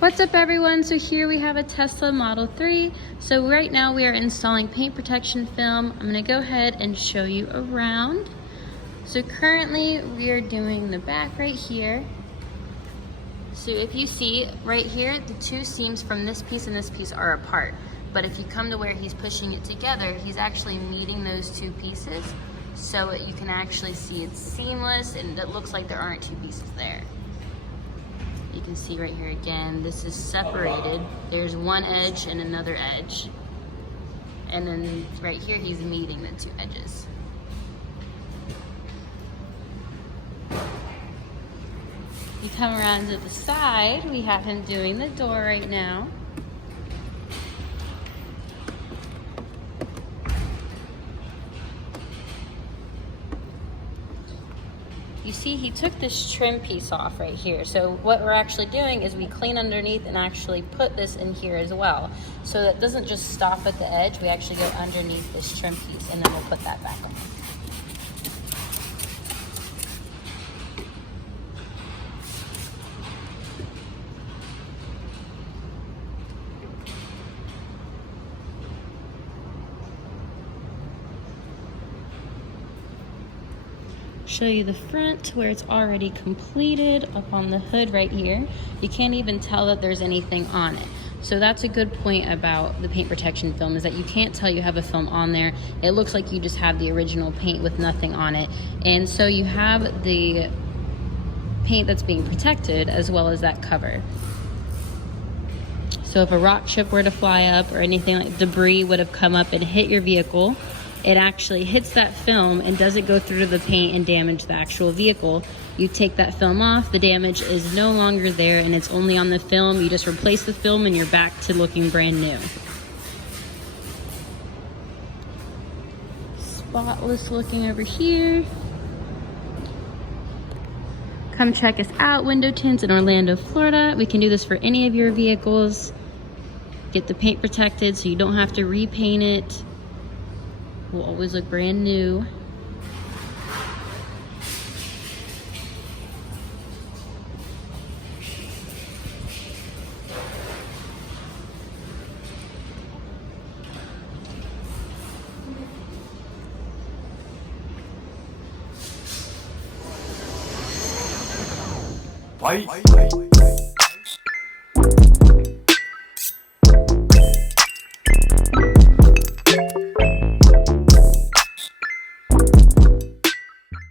What's up everyone? So here we have a Tesla Model 3. So right now we are installing paint protection film. I'm gonna go ahead and show you around. So currently we are doing the back right here. So if you see right here, the two seams from this piece and this piece are apart. But if you come to where he's pushing it together, he's actually meeting those two pieces. So you can actually see it's seamless and it looks like there aren't two pieces there. You can see right here again, this is separated. There's one edge and another edge. And then right here, he's meeting the two edges. You come around to the side, we have him doing the door right now. You see he took this trim piece off right here. So what we're actually doing is we clean underneath and actually put this in here as well. So that doesn't just stop at the edge, we actually go underneath this trim piece and then we'll put that back on. Show you the front where it's already completed up on the hood right here. You can't even tell that there's anything on it. So that's a good point about the paint protection film, is that you can't tell you have a film on there. It looks like you just have the original paint with nothing on it. And so you have the paint that's being protected as well as that cover. So if a rock chip were to fly up or anything like debris would have come up and hit your vehicle, it actually hits that film and doesn't go through to the paint and damage the actual vehicle. You take that film off, the damage is no longer there and it's only on the film. You just replace the film and you're back to looking brand new. Spotless looking over here. Come check us out, Window Tints in Orlando, Florida. We can do this for any of your vehicles. Get the paint protected so you don't have to repaint it. Will always look brand new. Bye.